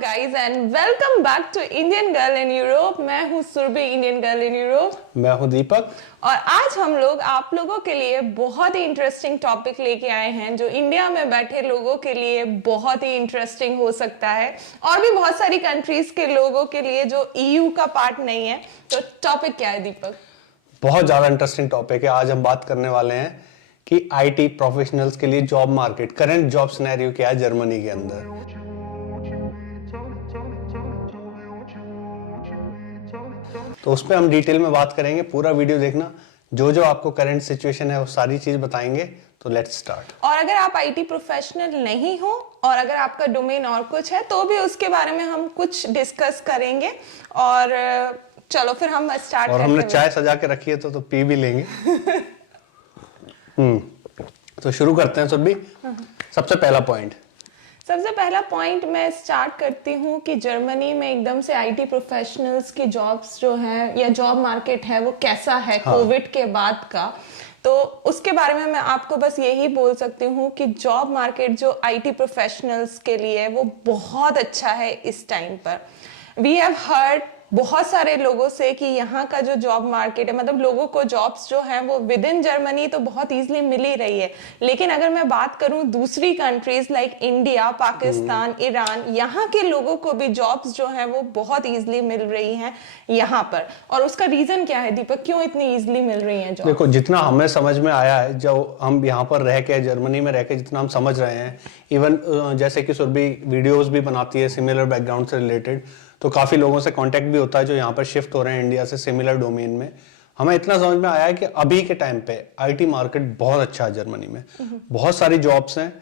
guys and welcome back to Indian Girl in Europe। मैं हूँ Surabhi, Indian girl in Europe. मैं हूँ दीपक और आज हम लोग आप लोगों के लिए बहुत ही इंटरेस्टिंग टॉपिक लेके आए हैं जो इंडिया में बैठे लोगों के लिए बहुत ही इंटरेस्टिंग हो सकता है और भी बहुत सारी कंट्रीज के लोगों के लिए जो ईयू का पार्ट नहीं है। तो टॉपिक क्या है दीपक? बहुत ज्यादा इंटरेस्टिंग टॉपिक है। आज हम बात करने वाले हैं कि आईटी प्रोफेशनल्स के लिए job market, current job scenario क्या है जर्मनी के अंदर। तो उस पर हम डिटेल में बात करेंगे, पूरा वीडियो देखना। जो जो आपको करंट सिचुएशन है वो सारी चीज बताएंगे। तो लेट्स स्टार्ट। और अगर आप आईटी प्रोफेशनल नहीं हो और अगर आपका डोमेन और कुछ है तो भी उसके बारे में हम कुछ डिस्कस करेंगे। और चलो फिर हम स्टार्ट और हमने चाय सजा के रखी है तो पी भी लेंगे। तो शुरू करते हैं सुरभि। सबसे पहला पॉइंट मैं स्टार्ट करती हूँ कि जर्मनी में एकदम से आईटी प्रोफेशनल्स की जॉब्स जो है या जॉब मार्केट है वो कैसा है कोविड के बाद का। तो उसके बारे में मैं आपको बस यही बोल सकती हूँ कि जॉब मार्केट जो आईटी प्रोफेशनल्स के लिए वो बहुत अच्छा है इस टाइम पर। वी हैव हर्ड बहुत सारे लोगों से कि यहाँ का जो जॉब मार्केट है, मतलब लोगों को जॉब्स जो हैं वो विद इन जर्मनी तो बहुत इजीली मिल ही रही है, लेकिन अगर मैं बात करूँ दूसरी countries like India, Pakistan, Iran, यहाँ के लोगों को भी जॉब्स जो हैं वो बहुत इजीली मिल रही हैं यहाँ पर। और उसका रीजन क्या है दीपक, क्यों इतनी इजीली मिल रही हैं जॉब? देखो, जितना हमें समझ में आया है, जो हम यहाँ पर रह के जर्मनी में रह के जितना हम समझ रहे हैं, इवन जैसे कि सुरभि वीडियोज भी बनाती है सिमिलर बैकग्राउंड से रिलेटेड, तो काफी लोगों से कांटेक्ट भी होता है जो यहाँ पर शिफ्ट हो रहे हैं इंडिया से सिमिलर डोमेन में। हमें इतना समझ में आया है कि अभी के टाइम पे आईटी मार्केट बहुत अच्छा है जर्मनी में। बहुत सारी जॉब्स हैं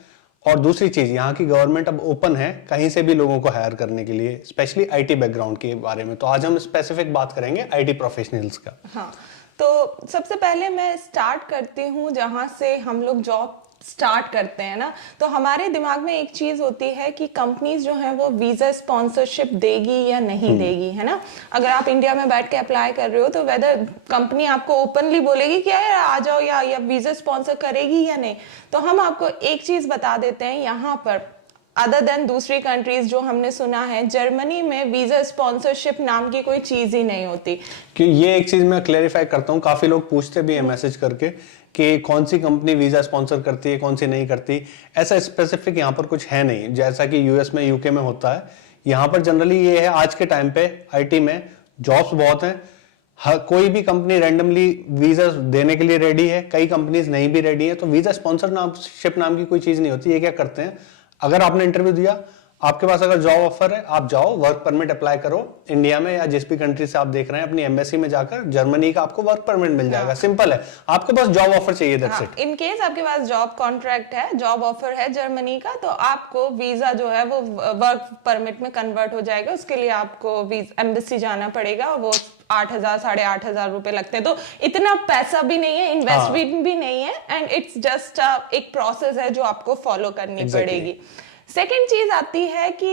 और दूसरी चीज यहाँ की गवर्नमेंट अब ओपन है कहीं से भी लोगों को हायर करने के लिए, स्पेशली आईटी बैकग्राउंड के बारे में। तो आज हम स्पेसिफिक बात करेंगे आईटी प्रोफेशनल्स का। हाँ, तो सबसे पहले मैं स्टार्ट करती हूँ जहां से हम लोग जॉब स्टार्ट करते हैं ना, तो हमारे दिमाग में एक चीज होती है कि कंपनीज जो है वो वीजा स्पॉन्सरशिप देगी या नहीं देगी, है ना। अगर आप इंडिया में बैठ के अप्लाई कर रहे हो तो वेदर कंपनी आपको ओपनली बोलेगी कि यार आ जाओ या वीजा स्पॉन्सर करेगी या नहीं। तो हम आपको एक चीज बता देते हैं यहाँ पर, अदर देन दूसरी कंट्रीज जो हमने सुना है, जर्मनी में वीजा स्पॉन्सरशिप नाम की कोई चीज ही नहीं होती। कि ये एक चीज मैं क्लेरिफाई करता हूँ, काफी लोग पूछते भी हैं मैसेज करके कि कौन सी कंपनी वीजा स्पॉन्सर करती है, कौन सी नहीं करती। ऐसा स्पेसिफिक यहाँ पर कुछ है नहीं, जैसा कि यूएस में, यूके में होता है। यहाँ पर जनरली ये है, आज के टाइम पे आईटी में जॉब्स बहुत हैं, कोई भी कंपनी रैंडमली वीजा देने के लिए रेडी है, कई कंपनीज नहीं भी रेडी है। तो वीजा स्पॉन्सरशिप नाम की कोई चीज नहीं होती। ये क्या करते हैं, अगर आपने इंटरव्यू दिया, आपके पास अगर जॉब ऑफर है, आप जाओ वर्क परमिट अप्लाई करो इंडिया में या जिस भी कंट्री से आप देख रहे हैं, अपनी एम्बेसी में जाकर जर्मनी का आपको वर्क परमिट मिल जाएगा। सिंपल है, आपके पास जॉब ऑफर चाहिए, दैट्स इट। इन केस आपके पास जॉब कॉन्ट्रैक्ट है, जॉब ऑफर है जर्मनी का, तो आपको वीजा जो है वो वर्क परमिट में कन्वर्ट हो जाएगा। उसके लिए आपको एम्बेसी जाना पड़ेगा, वो 8,000 8,500 रुपए लगते हैं। तो इतना पैसा भी नहीं है, इन्वेस्टमेंट भी नहीं है, एंड इट्स जस्ट एक प्रोसेस है जो आपको फॉलो करनी पड़ेगी। सेकेंड चीज आती है कि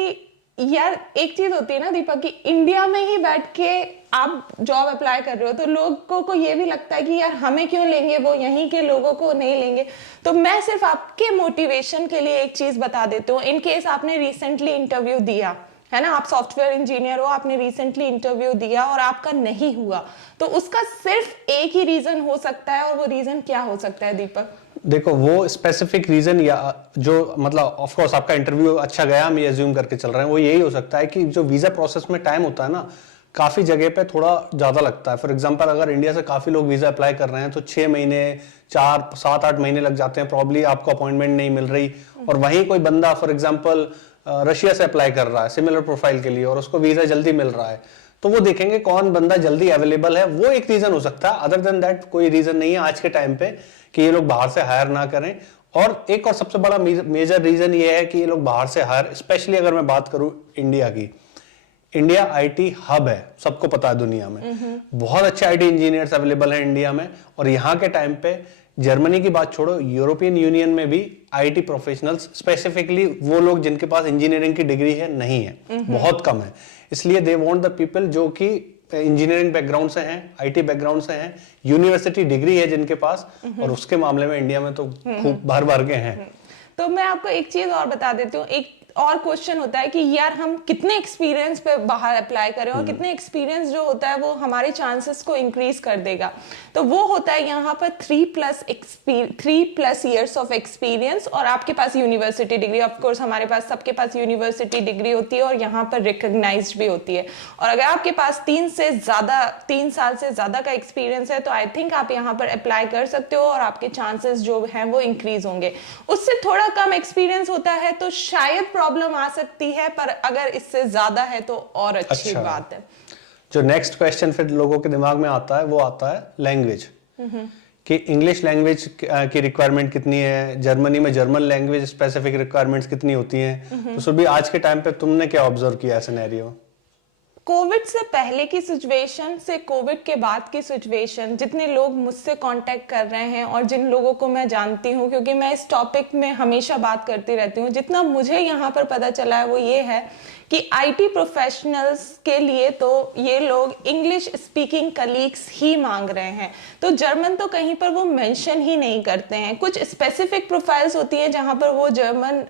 यार एक चीज होती है ना दीपक कि इंडिया में ही बैठ के आप जॉब अप्लाई कर रहे हो तो लोगों को ये भी लगता है कि यार हमें क्यों लेंगे, वो यहीं के लोगों को नहीं लेंगे। तो मैं सिर्फ आपके मोटिवेशन के लिए एक चीज बता देती हूँ। इन केस आपने रिसेंटली इंटरव्यू दिया है ना, आप सॉफ्टवेयर इंजीनियर हो, आपने रिसेंटली इंटरव्यू दिया और आपका नहीं हुआ, तो उसका सिर्फ एक ही रीजन हो सकता है। और वो रीजन क्या हो सकता है दीपक? देखो, वो स्पेसिफिक रीजन या जो मतलब ऑफ कोर्स आपका इंटरव्यू अच्छा गया, हम ये अज्यूम करके चल रहे हैं, वो यही हो सकता है कि जो वीजा प्रोसेस में टाइम होता है ना, काफी जगह पे थोड़ा ज्यादा लगता है। फॉर एग्जांपल, अगर इंडिया से काफी लोग वीजा अप्लाई कर रहे हैं तो 6 महीने, 4, 7, 8 महीने लग जाते हैं, प्रॉब्ली आपको अपॉइंटमेंट नहीं मिल रही। और वहीं कोई बंदा फॉर एग्जाम्पल रशिया से अप्लाई कर रहा है सिमिलर प्रोफाइल के लिए और उसको वीजा जल्दी मिल रहा है, तो वो देखेंगे कौन बंदा जल्दी अवेलेबल है। वो एक रीजन हो सकता है, अदर देन दैट कोई रीजन नहीं है आज के टाइम पे कि ये लोग बाहर से हायर ना करें। और एक और सबसे बड़ा मेजर रीजन ये है कि ये लोग बाहर से हायर, स्पेशली अगर मैं बात करूं इंडिया की, इंडिया आईटी हब है, सबको पता है दुनिया में बहुत अच्छे आईटी इंजीनियर्स अवेलेबल हैं इंडिया में। और यहाँ के टाइम पे जर्मनी की बात छोड़ो, यूरोपियन यूनियन में भी आईटी प्रोफेशनल्स, स्पेसिफिकली वो लोग जिनके पास इंजीनियरिंग की डिग्री है, नहीं है, बहुत कम है। इसलिए दे वांट द पीपल जो कि इंजीनियरिंग बैकग्राउंड से हैं, आईटी बैकग्राउंड से हैं, यूनिवर्सिटी डिग्री है जिनके पास, और उसके मामले में इंडिया में तो खूब भर भर के हैं। तो मैं आपको एक चीज और बता देती हूँ, एक और क्वेश्चन होता है कि यार हम कितने एक्सपीरियंस पे बाहर अप्लाई करें और कितने एक्सपीरियंस जो होता है वो हमारे चांसेस को इंक्रीज कर देगा। तो वो होता है यहाँ पर 3+ ईयर्स ऑफ एक्सपीरियंस और आपके पास यूनिवर्सिटी डिग्री। ऑफ कोर्स हमारे पास सबके पास यूनिवर्सिटी डिग्री होती है और यहाँ पर रिकॉग्नाइज्ड भी होती है। और अगर आपके पास 3 साल से ज्यादा का एक्सपीरियंस है तो आई थिंक आप यहाँ पर अप्लाई कर सकते हो और आपके चांसेस जो हैं वो इंक्रीज होंगे। उससे थोड़ा कम एक्सपीरियंस होता है तो शायद प्रॉब्लम आ सकती है, पर अगर इससे ज्यादा है तो और अच्छी बात है। जो नेक्स्ट क्वेश्चन फिर लोगों के दिमाग में आता है वो आता है लैंग्वेज, कि इंग्लिश लैंग्वेज की रिक्वायरमेंट कितनी है, जर्मनी में जर्मन लैंग्वेज स्पेसिफिक रिक्वायरमेंट्स कितनी होती हैं। तो सुरभि आज के टाइम पे तुमने क्या ऑब्जर्व किया है सिनेरियो? कोविड से पहले की सिचुएशन से कोविड के बाद की सिचुएशन, जितने लोग मुझसे कांटेक्ट कर रहे हैं और जिन लोगों को मैं जानती हूं, क्योंकि मैं इस टॉपिक में हमेशा बात करती रहती हूं, जितना मुझे यहाँ पर पता चला है वो ये है कि आईटी प्रोफेशनल्स के लिए तो ये लोग इंग्लिश स्पीकिंग कलीग्स ही मांग रहे हैं। तो जर्मन तो कहीं पर वो मेंशन ही नहीं करते हैं। कुछ स्पेसिफिक प्रोफाइल्स होती हैं जहां पर वो जर्मन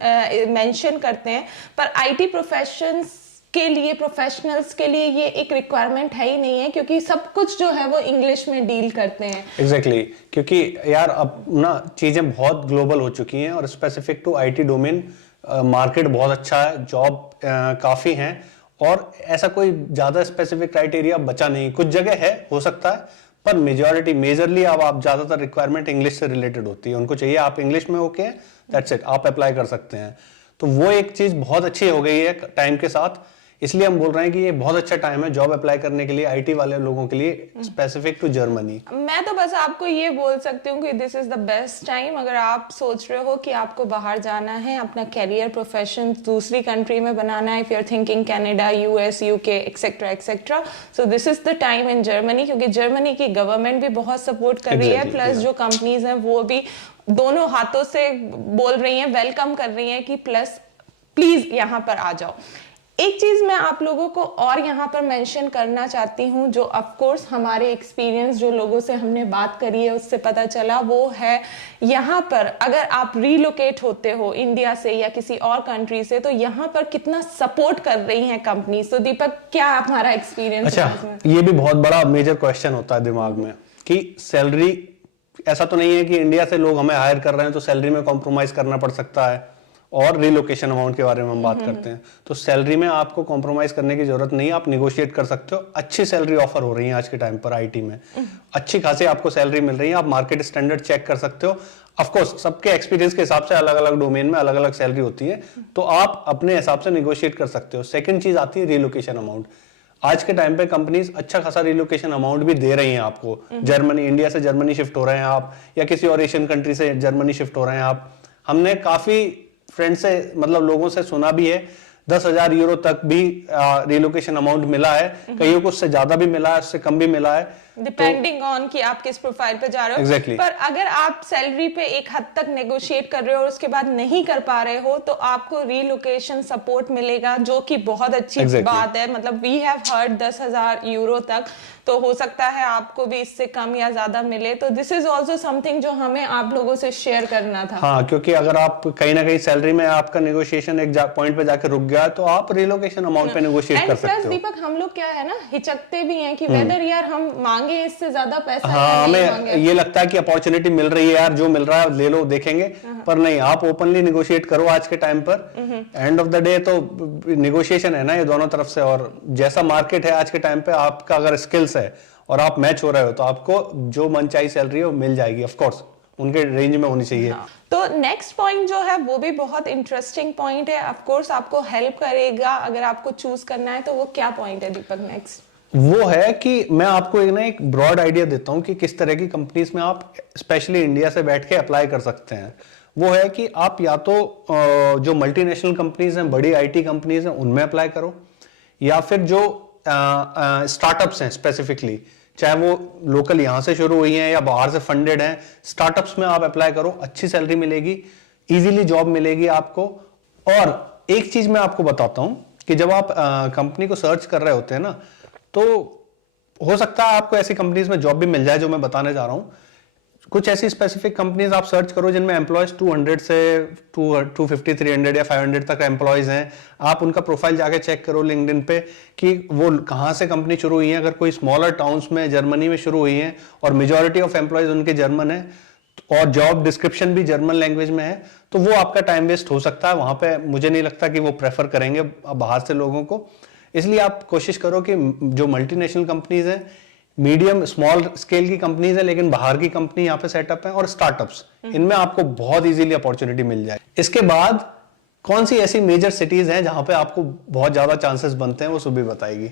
मेंशन करते हैं, पर आईटी प्रोफेशनल्स के लिए ये एक रिक्वायरमेंट है ही नहीं है, क्योंकि सब कुछ जो है वो इंग्लिश में डील करते हैं। एग्जैक्टली क्योंकि यार अब ना चीजें बहुत ग्लोबल हो चुकी हैं और specific to IT domain market बहुत अच्छा है, जॉब काफी हैं और ऐसा कोई ज्यादा स्पेसिफिक क्राइटेरिया बचा नहीं। कुछ जगह है हो सकता है, पर मेजरली अब आप ज्यादातर रिक्वायरमेंट इंग्लिश से रिलेटेड होती है। उनको चाहिए आप इंग्लिश में ओके, दैट्स इट, आप अप्लाई कर सकते हैं। तो वो एक चीज बहुत अच्छी हो गई है टाइम के साथ, इसलिए हम बोल रहे हैं कि ये बहुत अच्छा टाइम है जॉब अप्लाई करने के लिए आईटी वाले लोगों के लिए, स्पेसिफिक टू जर्मनी। मैं तो बस आपको ये बोल सकती हूँ कि this is the best time. अगर आप सोच रहे हो कि आपको बाहर जाना है, अपना कैरियर प्रोफेशन दूसरी कंट्री में बनाना है, if you are thinking Canada, US, UK etcetera etcetera, so this is the time in Germany, क्योंकि जर्मनी की गवर्नमेंट भी बहुत सपोर्ट कर रही है, प्लस जो कंपनीज हैं वो भी दोनों हाथों से बोल रही हैं, वेलकम कर रही हैं कि प्लीज यहाँ पर आ जाओ। एक चीज मैं आप लोगों को और यहाँ पर मेंशन करना चाहती हूँ, जो ऑफ कोर्स हमारे एक्सपीरियंस जो लोगों से हमने बात करी है उससे पता चला, वो है यहाँ पर अगर आप रीलोकेट होते हो इंडिया से या किसी और कंट्री से, तो यहाँ पर कितना सपोर्ट कर रही हैं कंपनी। तो दीपक, क्या हमारा एक्सपीरियंस? अच्छा, ये भी बहुत बड़ा मेजर क्वेश्चन होता है दिमाग में कि सैलरी, ऐसा तो नहीं है कि इंडिया से लोग हमें हायर कर रहे हैं तो सैलरी में कॉम्प्रोमाइज करना पड़ सकता है। और रिलोकेशन अमाउंट के बारे में हम बात करते हैं तो सैलरी में आपको कॉम्प्रोमाइज करने की जरूरत नहीं है, आप निगोशिएट कर सकते हो। अच्छी सैलरी ऑफर हो रही है आज के टाइम पर आईटी में, अच्छी खासी आपको सैलरी मिल रही है, आप मार्केट स्टैंडर्ड चेक कर सकते हो। ऑफ कोर्स सबके एक्सपीरियंस के हिसाब से अलग अलग डोमेन में अलग अलग सैलरी होती है, तो आप अपने हिसाब से निगोशिएट कर सकते हो। सेकेंड चीज आती है रिलोकेशन अमाउंट। आज के टाइम पे कंपनीज अच्छा खासा रिलोकेशन अमाउंट भी दे रही हैं आपको। जर्मनी, इंडिया से जर्मनी शिफ्ट हो रहे हैं आप, या किसी और एशियन कंट्री से जर्मनी शिफ्ट हो रहे हैं आप, हमने काफी फ्रेंड से मतलब लोगों से सुना भी है 10,000 यूरो तक भी रिलोकेशन अमाउंट मिला है, कईयों को उससे ज्यादा भी मिला है, उससे कम भी मिला है, डिपेंडिंग ऑन कि आप किस प्रोफाइल पे जा रहे हो। Exactly. पर अगर आप सैलरी पे एक हद तक नेगोशिएट कर रहे हो और उसके बाद नहीं कर पा रहे हो तो आपको रीलोकेशन सपोर्ट मिलेगा, जो कि बहुत अच्छी बात है। मतलब वी हैव हर्ड 10,000 यूरो तक, तो हो सकता है आपको भी इससे कम या ज्यादा मिले। तो दिस इज ऑल्सो समथिंग जो हमें आप लोगों से शेयर करना था। हाँ, क्योंकि अगर आप कहीं ना कहीं सैलरी में आपका नेगोशिएशन एक पॉइंट पे जाकर रुक गया तो आप रिलोकेशन अमाउंट पे नेगोशिएट कर सकते हो। दीपक, हम लोग क्या है ना, हिचकते भी हैं कि वेदर यार हम मांगे इससे ज्यादा पैसा। हाँ, हमें ये लगता है कि अपॉर्चुनिटी मिल रही है यार, जो मिल रहा है ले लो, देखेंगे। पर नहीं, आप ओपनली निगोशिएट करो आज के टाइम पर। एंड ऑफ द डे तो निगोशिएशन है ना ये दोनों तरफ से, और जैसा मार्केट है आज के टाइम पे, आपका अगर स्किल्स है और आप मैच हो रहे हो तो आपको जो मनचाही सैलरी है वो मिल जाएगी। ऑफ कोर्स उनके रेंज में होनी चाहिए। तो नेक्स्ट पॉइंट जो है वो भी बहुत इंटरेस्टिंग पॉइंट है, ऑफ कोर्स आपको हेल्प करेगा अगर आपको चूज करना है। तो वो क्या पॉइंट है दीपक? नेक्स्ट वो है कि मैं आपको एक ब्रॉड आइडिया देता हूं कि किस तरह की कंपनीज में आप स्पेशली इंडिया से बैठ के अप्लाई कर सकते हैं। वो है कि आप या तो जो मल्टीनेशनल कंपनीज हैं, बड़ी आईटी कंपनीज हैं, उनमें अप्लाई करो, या फिर जो स्टार्टअप्स हैं स्पेसिफिकली, चाहे वो लोकल यहां से शुरू हुई हैं या बाहर से फंडेड हैं, स्टार्टअप्स में आप अप्लाई करो, अच्छी सैलरी मिलेगी, इजीली जॉब मिलेगी आपको। और एक चीज मैं आपको बताता हूं कि जब आप कंपनी को सर्च कर रहे होते हैं ना, तो हो सकता है आपको ऐसी कंपनीज में जॉब भी मिल जाए जो मैं बताने जा रहा हूं। कुछ ऐसी स्पेसिफिक कंपनीज आप सर्च करो जिनमें एम्प्लॉयज 200 से 250 300 या 500 तक एम्प्लॉयज हैं। आप उनका प्रोफाइल जाके चेक करो लिंक्डइन पे कि वो कहाँ से कंपनी शुरू हुई है। अगर कोई स्मॉलर टाउन्स में जर्मनी में शुरू हुई है और मेजॉरिटी ऑफ एम्प्लॉयज उनके जर्मन है और जॉब डिस्क्रिप्शन भी जर्मन लैंग्वेज में है, तो वो आपका टाइम वेस्ट हो सकता है। वहां पे मुझे नहीं लगता कि वो प्रेफर करेंगे बाहर से लोगों को। इसलिए आप कोशिश करो कि जो मल्टीनेशनल कंपनीज हैं, मीडियम स्मॉल स्केल की कंपनीज है लेकिन बाहर की कंपनी यहाँ पे सेटअप है, और स्टार्टअप्स, इनमें आपको बहुत इजीली अपॉर्चुनिटी मिल जाए। इसके बाद कौन सी ऐसी मेजर सिटीज हैं जहां पे आपको बहुत ज्यादा चांसेस बनते हैं, वो सुबह बताएगी।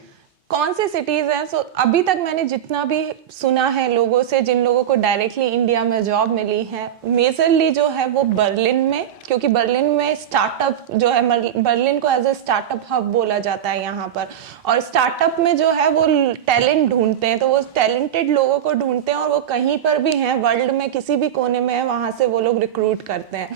कौन से सिटीज हैं? सो अभी तक मैंने जितना भी सुना है लोगों से, जिन लोगों को डायरेक्टली इंडिया में जॉब मिली है, मेजरली जो है वो बर्लिन में, क्योंकि बर्लिन में स्टार्टअप जो है, बर्लिन को एज ए स्टार्टअप हब बोला जाता है यहाँ पर। और स्टार्टअप में जो है वो टैलेंट ढूंढते हैं, तो वो टैलेंटेड लोगों को ढूंढते हैं और वो कहीं पर भी हैं, वर्ल्ड में किसी भी कोने में है, वहां से वो लोग रिक्रूट करते हैं।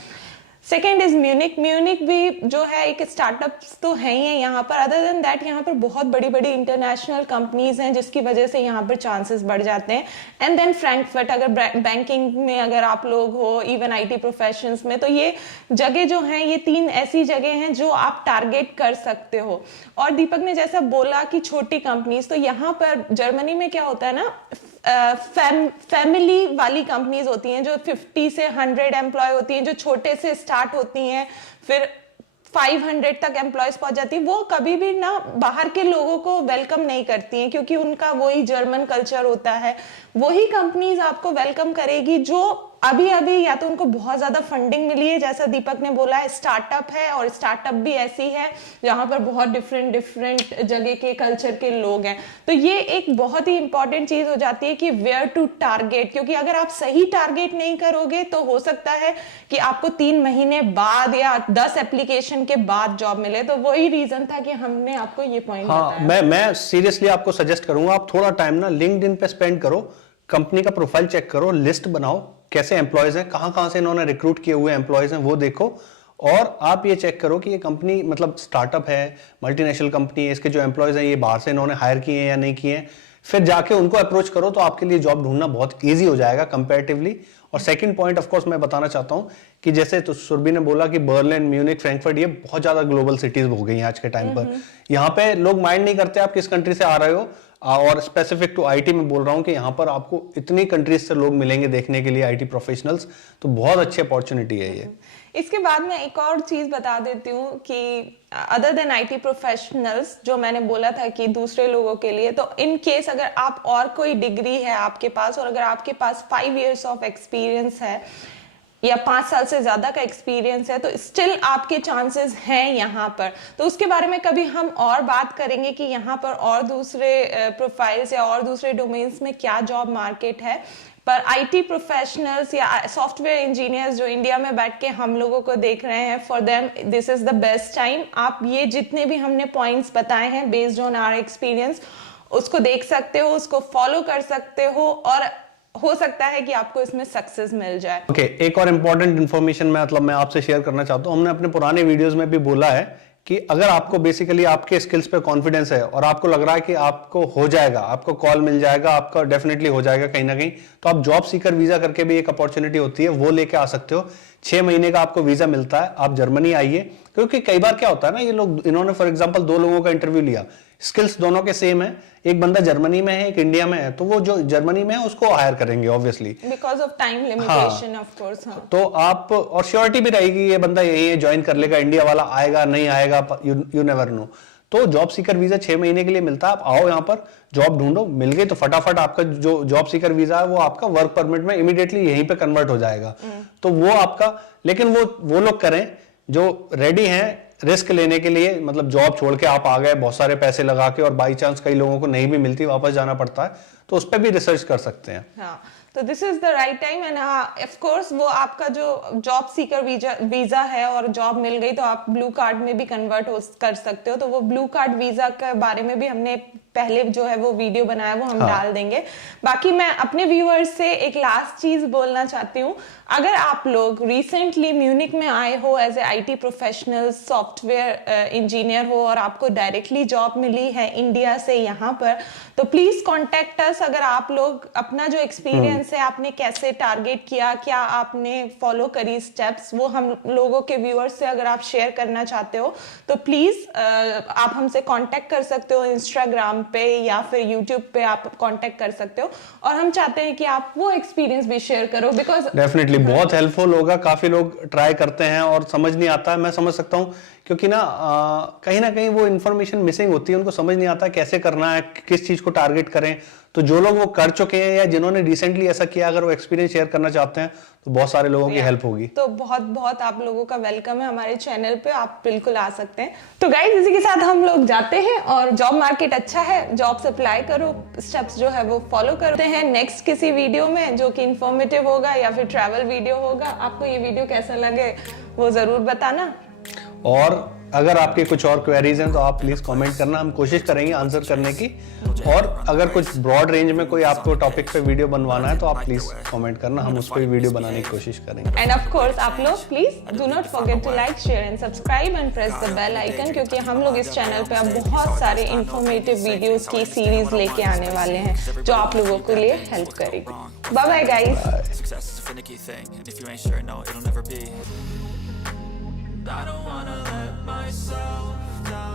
Second is Munich. म्यूनिक भी जो है एक स्टार्टअप तो है ही है यहाँ पर। अदर देन दैट यहाँ पर बहुत बड़ी बड़ी इंटरनेशनल कंपनीज हैं जिसकी वजह से यहाँ पर चांसेस बढ़ जाते हैं। एंड देन फ्रैंकफर्ट, अगर बैंकिंग में अगर आप लोग हो, इवन आईटी प्रोफेशंस में, तो ये जगह जो हैं, ये 3 ऐसी जगह हैं जो आप टारगेट कर सकते हो। और दीपक ने जैसा बोला कि छोटी कंपनीज, तो यहाँ पर जर्मनी में क्या होता है ना, फैमिली वाली कंपनीज होती हैं जो 50 से 100 एम्प्लॉय होती हैं, जो छोटे से स्टार्ट होती हैं, फिर 500 तक एम्प्लॉयज पहुंच जाती है। वो कभी भी ना बाहर के लोगों को वेलकम नहीं करती हैं, क्योंकि उनका वही जर्मन कल्चर होता है। वही कंपनीज आपको वेलकम करेगी जो अभी अभी या तो उनको बहुत ज्यादा फंडिंग मिली है, जैसा दीपक ने बोला है, स्टार्टअप है, और स्टार्टअप भी ऐसी है जहां पर बहुत डिफरेंट जगह के कल्चर के लोग हैं। तो ये एक बहुत ही इंपॉर्टेंट चीज हो जाती है कि वेयर टू टारगेट, क्योंकि अगर आप सही टारगेट नहीं करोगे तो हो सकता है कि आपको 3 महीने बाद या 10 एप्लीकेशन के बाद जॉब मिले। तो वही रीजन था कि हमने आपको ये पॉइंट बताया। मैं सीरियसली आपको सजेस्ट करूंगा, आप थोड़ा टाइम ना लिंक्डइन पे स्पेंड करो, कंपनी का प्रोफाइल चेक करो, लिस्ट बनाओ कैसे एम्प्लॉयज हैं, कहां से इन्होंने रिक्रूट किए हुए एम्प्लॉयज हैं वो देखो, और आप ये चेक करो कि ये कंपनी मतलब स्टार्टअप है, मल्टीनेशनल कंपनी है, इसके जो एम्प्लॉयज हैं ये बाहर से इन्होंने हायर किए हैं या नहीं किए हैं। फिर जाके उनको अप्रोच करो तो आपके लिए जॉब ढूंढना बहुत ईजी हो जाएगा कंपैरेटिवली। और सेकंड पॉइंट ऑफ कोर्स मैं बताना चाहता हूं कि जैसे तो सुरभि ने बोला कि बर्लिन, म्यूनिक, फ्रैंकफर्ट, ये बहुत ज्यादा ग्लोबल सिटीज हो गई हैं आज के टाइम पर। यहाँ पे लोग माइंड नहीं करते आप किस कंट्री से आ रहे हो, और स्पेसिफिक टू आईटी में बोल रहा हूं कि यहाँ पर आपको इतनी कंट्रीज से लोग मिलेंगे देखने के लिए, आईटी प्रोफेशनल्स, तो बहुत अच्छी अपॉर्चुनिटी है ये। इसके बाद मैं एक और चीज बता देती हूँ कि अदर देन आईटी प्रोफेशनल्स, जो मैंने बोला था कि दूसरे लोगों के लिए, तो इन केस अगर आप और कोई डिग्री है आपके पास, और अगर आपके पास 5 years ऑफ एक्सपीरियंस है या 5 साल से ज्यादा का एक्सपीरियंस है, तो स्टिल आपके चांसेस हैं यहाँ पर। तो उसके बारे में कभी हम और बात करेंगे कि यहाँ पर और दूसरे प्रोफाइल्स या और दूसरे डोमेन्स में क्या जॉब मार्केट है। पर आईटी प्रोफेशनल्स या सॉफ्टवेयर इंजीनियर्स जो इंडिया में बैठ के हम लोगों को देख रहे हैं, for them this is the best time. आप ये जितने भी हमने पॉइंट्स बताए हैं बेस्ड ऑन आवर एक्सपीरियंस, उसको देख सकते हो, उसको फॉलो कर सकते हो, और हो सकता है कि आपको इसमें सक्सेस मिल जाए। ओके, एक और इम्पॉर्टेंट इन्फॉर्मेशन मैं आपसे शेयर करना चाहता हूं। हमने अपने पुराने वीडियोस में भी बोला है कि अगर आपको बेसिकली आपके स्किल्स पे कॉन्फिडेंस है और आपको लग रहा है कि आपको हो जाएगा, आपको कॉल मिल जाएगा, आपका डेफिनेटली हो जाएगा कहीं ना कहीं, तो आप जॉब सीकर वीजा करके भी एक अपॉर्चुनिटी होती है, वो लेके आ सकते हो। 6 महीने का आपको वीजा मिलता है, आप जर्मनी आइए। क्योंकि कई बार क्या होता है ना, ये लोग, इन्होंने फॉर एग्जांपल 2 लोगों का इंटरव्यू लिया, स्किल्स दोनों के सेम है, एक बंदा जर्मनी में है, एक इंडिया में है, तो वो जो जर्मनी में है उसको हायर करेंगे obviously, because of time limitation of course. तो आप, और श्योरिटी भी रहेगी ये बंदा यही है, ज्वाइन कर लेगा, इंडिया वाला आएगा नहीं आएगा, यू नेवर नो। तो जॉब सीकर वीजा 6 महीने के लिए मिलता है। आप आओ यहाँ पर, जॉब ढूंढो, मिल गई तो फटाफट आपका जो जॉब सीकर वीजा है वो आपका वर्क परमिट में इमीडिएटली यहीं पे कन्वर्ट हो जाएगा। तो वो आपका, लेकिन वो लोग करें जो रेडी हैं रिस्क लेने के लिए, मतलब जॉब छोड़ के आप आ गए बहुत सारे पैसे लगा के, और बाई चांस कई लोगों को नहीं भी मिलती, वापस जाना पड़ता है, तो उस पर भी रिसर्च कर सकते हैं। हाँ, तो this is the right time. End of course वो आपका जो जॉब सीकर वीजा है और जॉब मिल गई तो आप ब्लू कार्ड में भी कन्वर्ट कर सकते हो। तो वो ब्लू कार्ड वीजा के बारे में भी हमने पहले जो है वो वीडियो बनाया वो हम हाँ। डाल देंगे। बाकी मैं अपने व्यूअर्स से एक लास्ट चीज बोलना चाहती हूँ, अगर आप लोग रिसेंटली म्यूनिक में आए हो as a IT professional, software engineer हो और आपको डायरेक्टली जॉब मिली है इंडिया से यहाँ पर, तो प्लीज कॉन्टेक्ट अस। अगर आप लोग अपना जो एक्सपीरियंस है, आपने कैसे टारगेट किया, क्या आपने फॉलो करी स्टेप्स, वो हम लोगों के व्यूअर्स से अगर आप शेयर करना चाहते हो तो प्लीज आप हमसे कांटेक्ट कर सकते हो इंस्टाग्राम पे या फिर यूट्यूब पे आप कांटेक्ट कर सकते हो। और हम चाहते हैं कि आप वो एक्सपीरियंस भी शेयर करो, बिकॉज डेफिनेटली बहुत हेल्पफुल होगा। काफी लोग ट्राई करते हैं और समझ नहीं आता है, मैं समझ सकता हूँ, क्योंकि ना कहीं वो इन्फॉर्मेशन मिसिंग होती है, उनको समझ नहीं आता कैसे करना है, किस चीज को टारगेट करें। तो जो लोग वो कर चुके हैं या जिन्होंने रिसेंटली ऐसा किया, अगर वो एक्सपीरियंस शेयर करना चाहते हैं तो बहुत सारे लोगों की हेल्प होगी। तो बहुत बहुत आप लोगों का वेलकम है हमारे चैनल पे, आप बिल्कुल आ सकते हैं। तो गाइस इसी के साथ हम लोग जाते हैं और जॉब मार्केट अच्छा है, जॉब से अप्लाई करो, स्टेप्स जो है वो फॉलो करते हैं। नेक्स्ट किसी वीडियो में जो कि इंफॉर्मेटिव होगा या फिर ट्रैवल वीडियो होगा। आपको ये वीडियो कैसा लगे वो जरूर बताना, और अगर आपके कुछ और क्वेरीज हैं तो आप प्लीज कमेंट करना, हम कोशिश करेंगे आंसर करने की। और अगर कुछ ब्रॉड रेंज में कोई आपको टॉपिक पे वीडियो बनवाना है तो आप प्लीज कमेंट करना, हम उस पर वीडियो बनाने की कोशिश करेंगे। एंड ऑफ कोर्स आप लोग please do not forget to like, share and subscribe and press the bell icon, क्योंकि हम लोग इस चैनल पे अब बहुत सारे इंफॉर्मेटिव वीडियोस की सीरीज लेके आने वाले हैं जो आप लोगों के लिए हेल्प करेगी। Bye bye guys. Success is a finicky thing, and if you ain't sure, no, it'll never be.